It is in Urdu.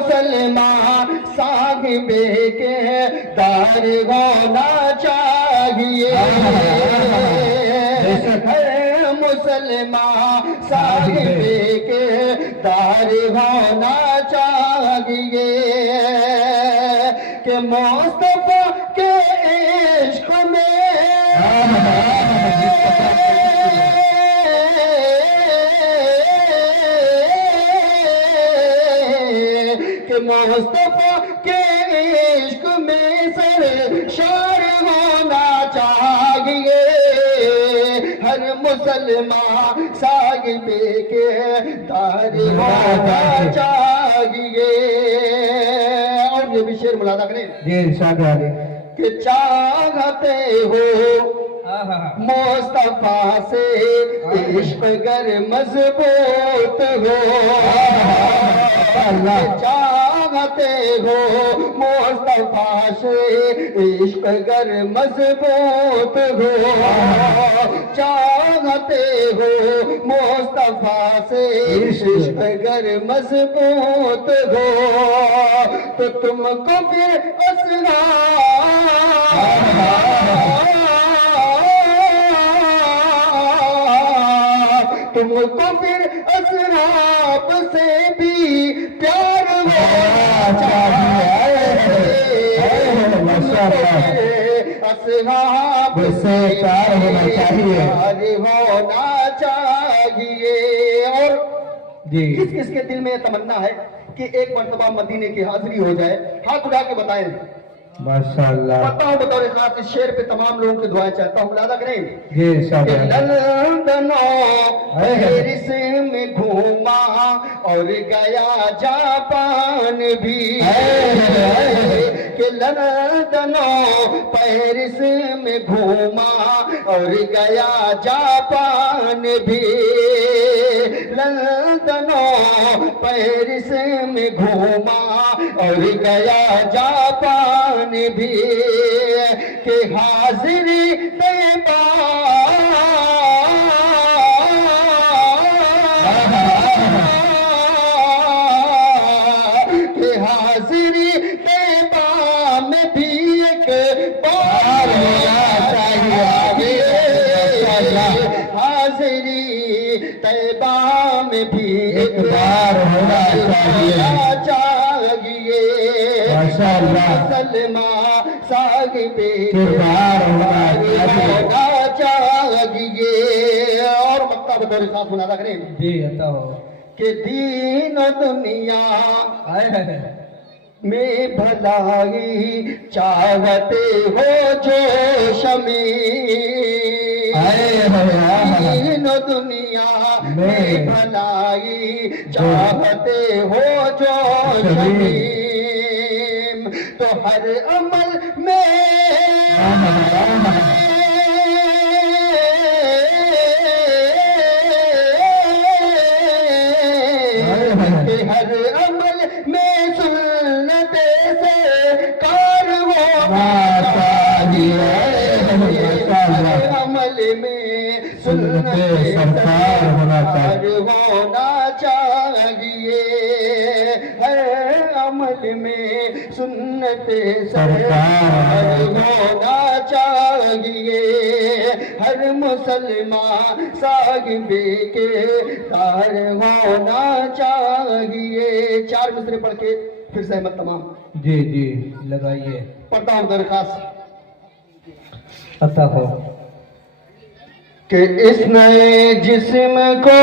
مسلمان صاحب کے دار ہونا چاہیے ہر مسلمان صاحب کے دار ہونا چاہیے کہ مصطفیٰ کے عشق میں کہ مصطفیٰ کے عشق میں سرشار ہونا چاہیے ہر مسلمان صاحب کے دار ہونا چاہیے اور یہ بھی شعر ملاحظہ کریں جی ارشاد علی کہ چاہتے ہو مصطفیٰ سے عشق گر مضبوط ہو چاہتے ہو مصطفیٰ سے عشق گر مضبوط ہو چاہتے ہو مصطفیٰ سے عشق گر مضبوط ہو تو تم کو پھر تم کو پھر اصحاب سے بھی پیار ہونا چاہیے اصحاب سے پیار ہونا چاہیے ہونا چاہیے اور جی کس کس کے دل میں یہ تمنا ہے کہ ایک مرتبہ مدینے کی حاضری ہو جائے ہاتھ اٹھا کے بتائیں ماشاءاللہ بتاؤں بطور خاص اس شعر پہ تمام لوگوں کی دعائیں چاہتا ہوں ملاحظہ کریں جی ارشاد کہ علی لندن پیرس میں گھوما اور گیا جاپان بھی کہ لندن پیرس میں گھوما اور گیا جاپان بھی لندن پیرس میں گھوما اور گیا جاپان بھی کہ حاضری طیبہ کہ حاضری طیبہ میں بھی ایک بار ہونا چاہیے حاضری طیبہ میں بھی ایک بار ہونا چاہیے مسلمان صاحب کردار ہونا چاہیے اور مکہ بطور ساتھ ملاحظہ کریں جی عطا ہو کہ دین و دنیا میں بھلائی چاہتے ہو جو شمیم دین و دنیا میں بھلائی چاہتے ہو جو شمیم تو ہر عمل میں ہر عمل میں سنت سے کار ہونا چاہیے عمل میں سنت سرکار ہونا چاہیے ہر عمل میں سنت سرکار ہونا چاہیے ہر مسلمان صاحب کے دار ہونا چاہیے چار مصرے پڑھ کے پھر سے احمد تمام جی جی لگائیے پڑھتا ہوں درخواست عطا ہو کہ اس نئے جسم کو